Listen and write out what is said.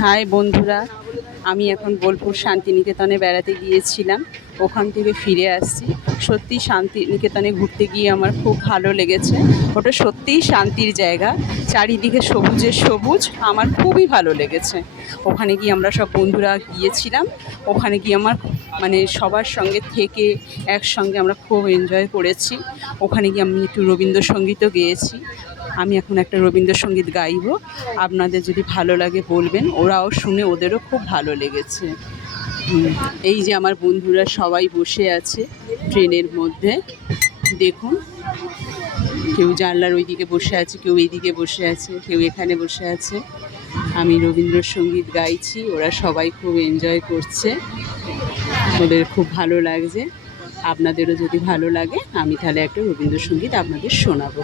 High বন্ধুরা, আমি এখন বোলপুর শান্তিনিকেতনে বেড়াতে গিয়েছিলাম। ওখান থেকে ফিরে আসছি। সত্যি শান্তিনিকেতনে ঘুরতে গিয়ে আমার খুব ভালো লেগেছে। ওটা সত্যিই শান্তির জায়গা, চারিদিকে সবুজের সবুজ, আমার খুবই ভালো লেগেছে। ওখানে গিয়ে আমরা সব বন্ধুরা গিয়েছিলাম। ওখানে গিয়ে আমার মানে সবার সঙ্গে থেকে একসঙ্গে আমরা খুব এনজয় করেছি। ওখানে গিয়ে আমি একটু রবীন্দ্রসঙ্গীতও গেয়েছি। আমি এখন একটা রবীন্দ্রসঙ্গীত গাইবো, আপনাদের যদি ভালো লাগে বলবেন। ওরাও শুনে ওদেরও খুব ভালো লেগেছে। এই যে আমার বন্ধুরা সবাই বসে আছে ট্রেনের মধ্যে, দেখুন। কেউ জানলার ওইদিকে বসে আছে, কেউ এইদিকে বসে আছে, কেউ এখানে বসে আছে। আমি রবীন্দ্রসঙ্গীত গাইছি, ওরা সবাই খুব এনজয় করছে, ওদের খুব ভালো লাগছে। আপনাদেরও যদি ভালো লাগে আমি তাহলে একটা রবীন্দ্রসঙ্গীত আপনাদের শোনাবো।